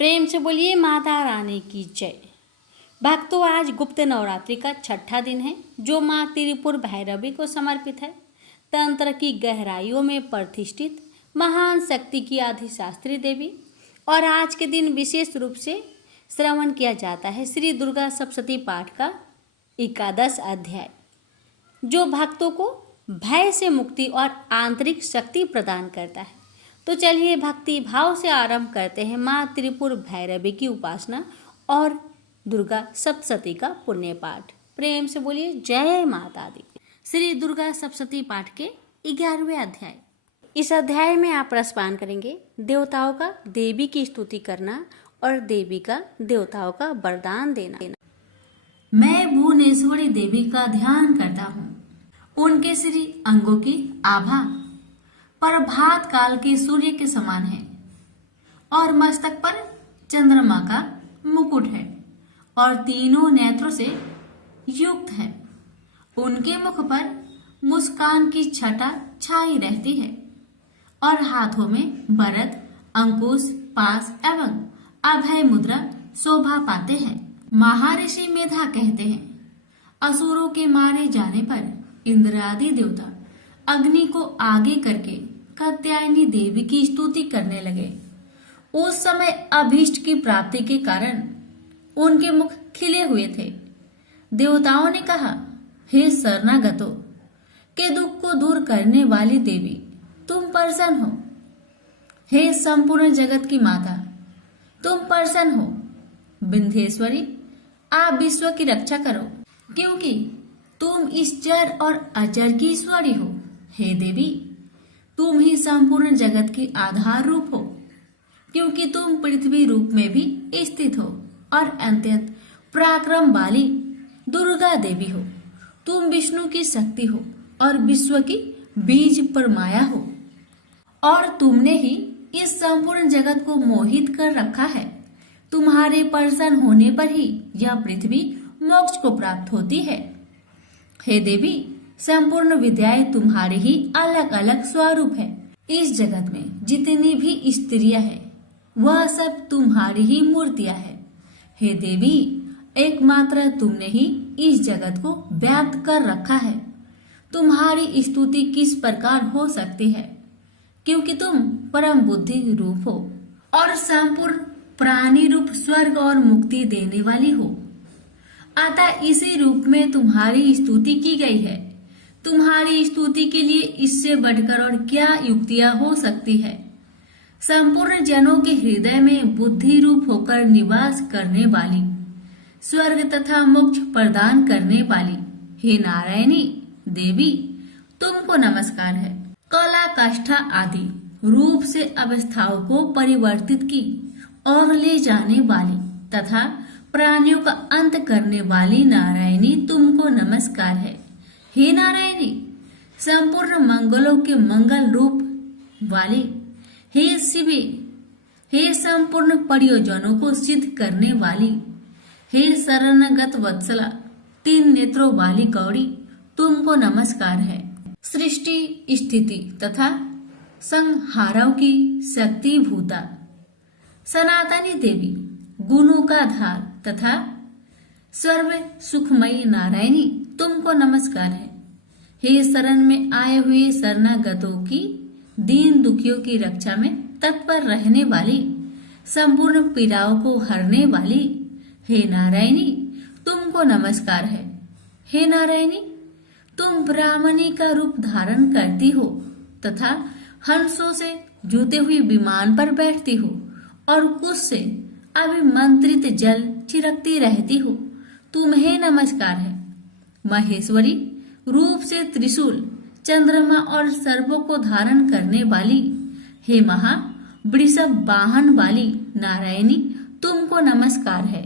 प्रेम से बोलिए माता रानी की जय। भक्तों, आज गुप्त नवरात्रि का छठा दिन है जो माँ त्रिपुर भैरवी को समर्पित है। तंत्र की गहराइयों में प्रतिष्ठित महान शक्ति की अधिशास्त्री देवी। और आज के दिन विशेष रूप से श्रवण किया जाता है श्री दुर्गा सप्तशती पाठ का 11 अध्याय, जो भक्तों को भय से मुक्ति और आंतरिक शक्ति प्रदान करता है। तो चलिए भक्ति भाव से आरंभ करते हैं माँ त्रिपुर भैरवी की उपासना और दुर्गा सप्तशती का पुण्य पाठ। प्रेम से बोलिए जय माता दी। श्री दुर्गा सप्तशती पाठ के 11वें अध्याय। इस अध्याय में आप रसपान करेंगे देवताओं का देवी की स्तुति करना और देवी का देवताओं का वरदान देना। मैं भुवनेश्वरी देवी का ध्यान करता हूँ। उनके श्री अंगों की आभा प्रभात काल के सूर्य के समान है और मस्तक पर चंद्रमा का मुकुट है और तीनों नेत्रों से युक्त है। उनके मुख पर मुस्कान की छटा छाई रहती है और हाथों में वरद, अंकुश, पास एवं अभय मुद्रा शोभा पाते हैं। महर्षि मेधा कहते हैं, असुरों के मारे जाने पर इंद्र आदि देवता अग्नि को आगे करके कात्यायनी देवी की स्तुति करने लगे। उस समय अभीष्ट की प्राप्ति के कारण उनके मुख खिले हुए थे। देवताओं ने कहा, हे शरणागतों के दुख को दूर करने वाली देवी, तुम प्रसन्न हो। हे संपूर्ण जगत की माता, तुम प्रसन्न हो। विंध्येश्वरी, आप विश्व की रक्षा करो, क्योंकि तुम इस जड़ और अजर की ईश्वरी हो। हे देवी, तुम ही संपूर्ण जगत की आधार रूप हो, क्योंकि तुम पृथ्वी रूप में भी स्थित हो और अत्यंत पराक्रम वाली दुर्गा देवी हो। तुम विष्णु की शक्ति हो और विश्व की बीज परमाया हो और तुमने ही इस संपूर्ण जगत को मोहित कर रखा है। तुम्हारे प्रसन्न होने पर ही यह पृथ्वी मोक्ष को प्राप्त होती है। हे देवी, संपूर्ण विद्याएं तुम्हारे ही अलग अलग स्वरूप है। इस जगत में जितनी भी स्त्रियां हैं, वह सब तुम्हारी ही मूर्तियां हैं। हे देवी, एकमात्र तुमने ही इस जगत को व्याप्त कर रखा है। तुम्हारी स्तुति किस प्रकार हो सकती है, क्योंकि तुम परम बुद्धि रूप हो और संपूर्ण प्राणी रूप स्वर्ग और मुक्ति देने वाली हो। अतः इसी रूप में तुम्हारी स्तुति की गई है। तुम्हारी स्तुति के लिए इससे बढ़कर और क्या युक्तियां हो सकती है। संपूर्ण जनों के हृदय में बुद्धि रूप होकर निवास करने वाली, स्वर्ग तथा मोक्ष प्रदान करने वाली हे नारायणी देवी, तुमको नमस्कार है। कला, काष्ठा आदि रूप से अवस्थाओं को परिवर्तित की और ले जाने वाली तथा प्राणियों का अंत करने वाली नारायणी, तुमको नमस्कार है। हे नारायणी, संपूर्ण मंगलों के मंगल रूप वाली हे शिवे, हे संपूर्ण प्रयोजनों को सिद्ध करने वाली हे शरणगत वत्सला, 3 नेत्रों वाली गौरी, तुमको नमस्कार है। सृष्टि, स्थिति तथा संहारों की शक्ति भूता सनातनी देवी, गुणों का धार तथा सर्व सुखमयी नारायणी, तुमको नमस्कार है। हे शरण में आए हुए शरणागतों की, दीन दुखियों की रक्षा में तत्पर रहने वाली, संपूर्ण पीड़ाओं को हरने वाली हे नारायणी, तुमको नमस्कार है। हे नारायणी, तुम ब्राह्मणी का रूप धारण करती हो तथा हंसों से जुते हुए विमान पर बैठती हो और कुछ से अभिमंत्रित जल छिड़कती रहती हो। तुम्हें नमस्कार है। महेश्वरी, रूप से त्रिशूल, चंद्रमा और सर्पों को धारण करने वाली हे महा वृषभ वाहन वाली नारायणी, तुमको नमस्कार है।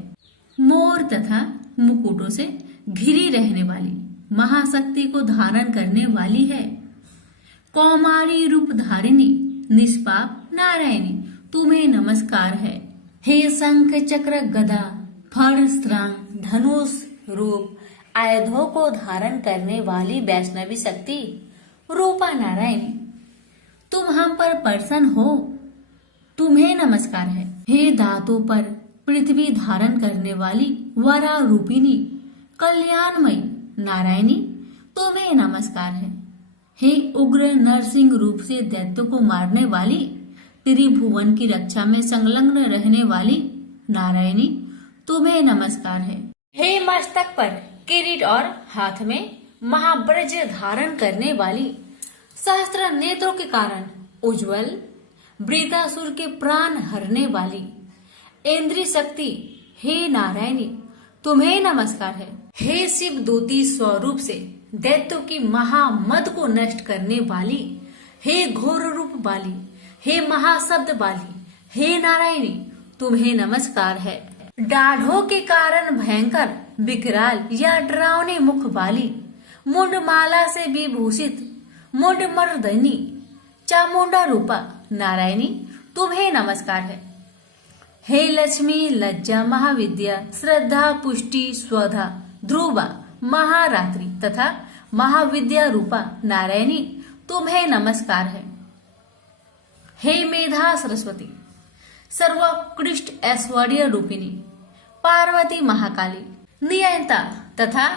मोर तथा मुकुटों से घिरी रहने वाली महाशक्ति को धारण करने वाली है कौमारी रूप धारिणी निष्पाप नारायणी, तुम्हें नमस्कार है। हे शंख, चक्र, गदा, फण, स्त्रांग, धनुष रूप आयुधों को धारण करने वाली वैष्णवी शक्ति रूपा नारायणी, तुम हम पर प्रसन्न हो। तुम्हें नमस्कार है। हे धातु पर पृथ्वी धारण करने वाली वरा रूपिणी कल्याणमयी नारायणी, तुम्हें नमस्कार है। हे उग्र नरसिंह रूप से दैत्य को मारने वाली, त्रिभुवन की रक्षा में संलग्न रहने वाली नारायणी, तुम्हें नमस्कार है। हे मस्तक पर किरीट और हाथ में महाब्रज धारण करने वाली, सहस्त्र नेत्रों के कारण उज्जवल, वृतासुर के प्राण हरने वाली इंद्रिय शक्ति, हे नारायणी, तुम्हें नमस्कार है। हे शिव दूती स्वरूप से दैत्यों की महामद को नष्ट करने वाली, हे घोर रूप वाली, हे महाशब्द वाली, हे नारायणी, तुम्हें नमस्कार है। दाढ़ों के कारण भयंकर, विकराल या डरावने मुख वाली, मुंडमाला से विभूषित मुंड मर्दनी चामुंडा रूपा नारायणी, तुम्हें नमस्कार है। हे लक्ष्मी लज्जा महाविद्या श्रद्धा पुष्टि स्वधा ध्रुवा महारात्रि तथा महाविद्या रूपा नारायणी, तुम्हें नमस्कार है। हे मेधा सरस्वती सर्वोत्कृष्ट ऐश्वर्य रूपिणी पार्वती महाकाली नियंता तथा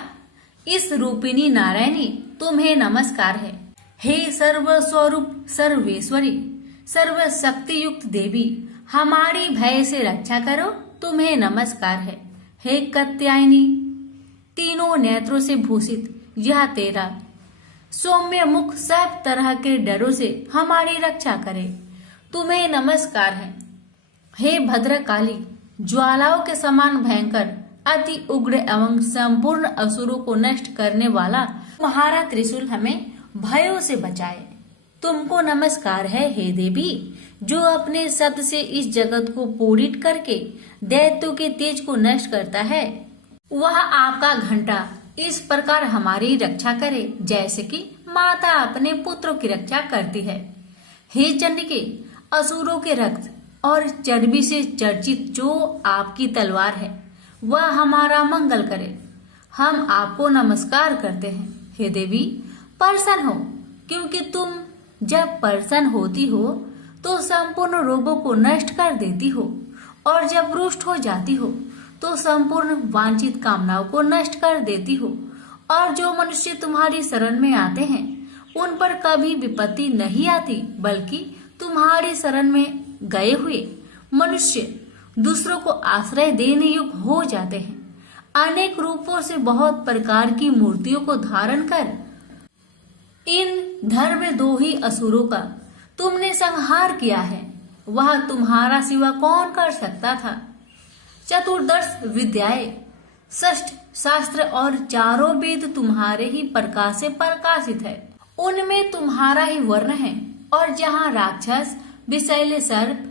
इस रूपिणी नारायणी, तुम्हें नमस्कार है। हे सर्व स्वरूप सर्वेश्वरी सर्वशक्ति युक्त देवी, हमारी भय से रक्षा करो, तुम्हें नमस्कार है। हे कात्यायनी तीनों नेत्रों से भूषित यह तेरा सौम्य मुख सब तरह के डरों से हमारी रक्षा करे, तुम्हें नमस्कार है। हे भद्रकाली ज्वालाओं के समान भयंकर अति उग्र एवं संपूर्ण असुरों को नष्ट करने वाला तुम्हारा त्रिशूल हमें भयों से बचाए, तुमको नमस्कार है। हे देवी जो अपने शब्द से इस जगत को पूरित करके दैत्यों के तेज को नष्ट करता है, वह आपका घंटा इस प्रकार हमारी रक्षा करे जैसे कि माता अपने पुत्रों की रक्षा करती है। हे चंडिके असुरों के रक्त और चर्बी से चर्चित जो आपकी तलवार है वह हमारा मंगल करे, हम आपको नमस्कार करते हैं। हे देवी प्रसन्न हो, क्योंकि तुम जब प्रसन्न होती हो तो संपूर्ण रोगों को नष्ट कर देती हो, और जब रुष्ट हो जाती हो तो संपूर्ण वांछित कामनाओं को नष्ट कर देती हो। और जो मनुष्य तुम्हारी शरण में आते हैं उन पर कभी विपत्ति नहीं आती, बल्कि तुम्हारी शरण में गए हुए मनुष्य दूसरों को आश्रय देने योग्य हो जाते हैं। अनेक रूपों से बहुत प्रकार की मूर्तियों को धारण कर इन धर्म दो ही असुरों का तुमने संहार किया है, वह तुम्हारा सिवा कौन कर सकता था। चतुर्दश विद्याएं, षष्ठ शास्त्र और चारों वेद तुम्हारे ही प्रकाश से प्रकाशित है, उनमें तुम्हारा ही वर्ण है। और जहाँ राक्षस विषैले सर्प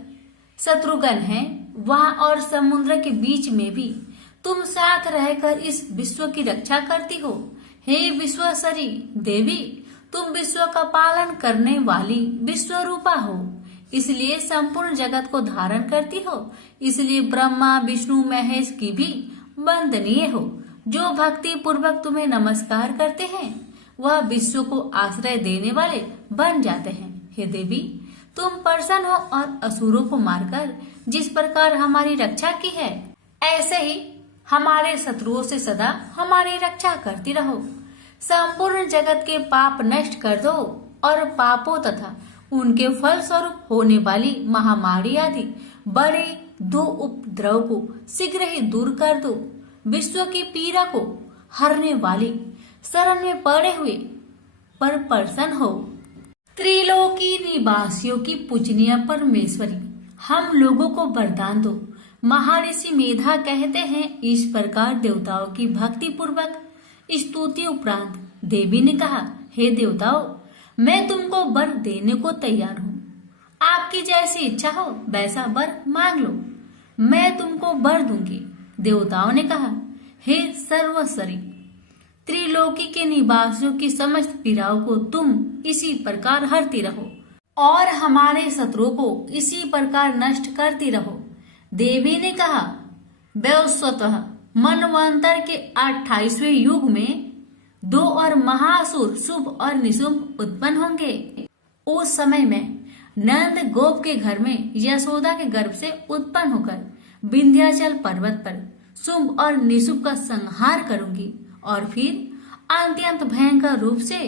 शत्रुघ्न है, वहाँ और समुद्र के बीच में भी तुम साथ रहकर इस विश्व की रक्षा करती हो। हे विश्वसरी देवी, तुम विश्व का पालन करने वाली विश्वरूपा हो, इसलिए संपूर्ण जगत को धारण करती हो। इसलिए ब्रह्मा विष्णु महेश की भी वंदनीय हो। जो भक्ति पूर्वक तुम्हें नमस्कार करते हैं वह विश्व को आश्रय देने वाले बन जाते हैं। हे देवी तुम प्रसन्न हो और असुरों को मारकर जिस प्रकार हमारी रक्षा की है, ऐसे ही हमारे शत्रुओं से सदा हमारी रक्षा करती रहो। संपूर्ण जगत के पाप नष्ट कर दो और पापों तथा उनके फल स्वरूप होने वाली महामारी आदि बड़े दो उपद्रव को शीघ्र ही दूर कर दो। विश्व की पीड़ा को हरने वाली शरण में पड़े हुए पर प्रसन्न हो। त्रिलोकी निवासियों की पूजनीय परमेश्वरी, हम लोगों को वरदान दो। महर्षि मेधा कहते हैं, इस प्रकार देवताओं की भक्ति पूर्वक स्तुति उपरांत देवी ने कहा, हे देवताओं, मैं तुमको वर देने को तैयार हूँ। आपकी जैसी इच्छा हो वैसा वर मांग लो, मैं तुमको वर दूंगी। देवताओं ने कहा, हे सर्वस्वरी, त्रिलोकी के निवासियों की समस्त पीड़ाओं को तुम इसी प्रकार हरती रहो और हमारे शत्रुओं को इसी प्रकार नष्ट करती रहो। देवी ने कहा, वैवस्वतः मनवंतर के 28वें युग में 2 और महासुर शुभ और निशुभ उत्पन्न होंगे। उस समय में नंद गोप के घर में यशोदा के गर्भ से उत्पन्न होकर विंध्याचल पर्वत पर शुभ और निशुभ का संहार करूंगी और फिर अत्यंत भयंकर रूप से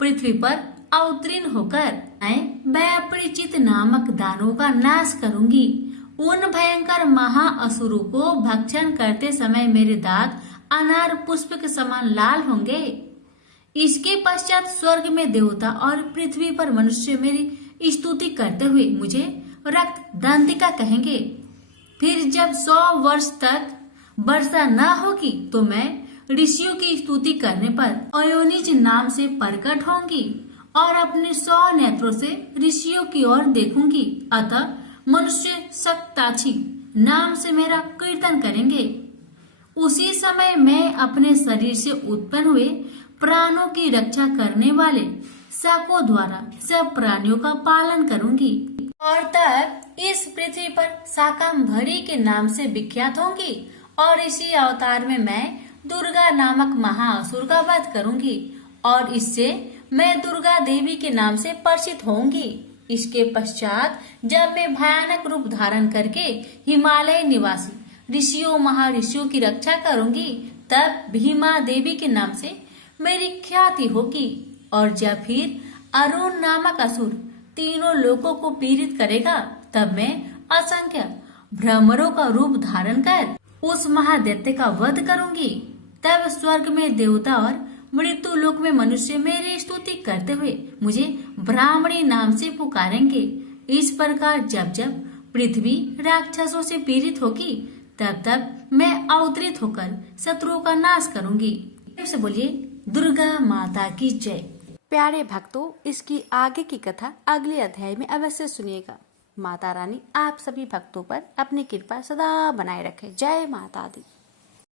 पृथ्वी पर अवतीर्ण होकर मैं वैपरिचित नामक दानवों का नाश करूंगी। उन भयंकर महाअसुरों को भक्षण करते समय मेरे दांत अनार पुष्प के समान लाल होंगे। इसके पश्चात स्वर्ग में देवता और पृथ्वी पर मनुष्य मेरी स्तुति करते हुए मुझे रक्त दंतिका कहेंगे। फिर जब 100 वर्ष तक वर्षा न होगी तो मैं ऋषियों की स्तुति करने पर अयोनिज नाम से प्रकट होंगी और अपने 100 नेत्रों से ऋषियों की ओर देखूंगी। अतः मनुष्य सक्ताची नाम से मेरा कीर्तन करेंगे। उसी समय मैं अपने शरीर से उत्पन्न हुए प्राणों की रक्षा करने वाले शाकों द्वारा सब प्राणियों का पालन करूंगी और तब इस पृथ्वी पर शाकंभरी के नाम से विख्यात होंगी और इसी अवतार में मैं दुर्गा नामक महाअसुर का वध करूंगी और इससे मैं दुर्गा देवी के नाम से परिचित होंगी। इसके पश्चात जब मैं भयानक रूप धारण करके हिमालय निवासी ऋषियों महर्षियों की रक्षा करूंगी तब भीमा देवी के नाम से मेरी ख्याति होगी और जब फिर अरुण नामक असुर तीनों लोगों को पीड़ित करेगा तब मैं असंख्य भ्रमरों का रूप धारण कर उस महादैत्य का वध करूंगी। तब स्वर्ग में देवता और मृत्यु लोक में मनुष्य मेरी स्तुति करते हुए मुझे ब्राह्मणी नाम से पुकारेंगे। इस प्रकार जब जब पृथ्वी राक्षसों से पीड़ित होगी तब तब मैं अवतरित होकर शत्रुओं का नाश करूंगी। से बोलिए दुर्गा माता की जय। प्यारे भक्तों, इसकी आगे की कथा अगले अध्याय में अवश्य सुनिएगा। माता रानी आप सभी भक्तों पर अपनी कृपा सदा बनाए रखे। जय माता दी।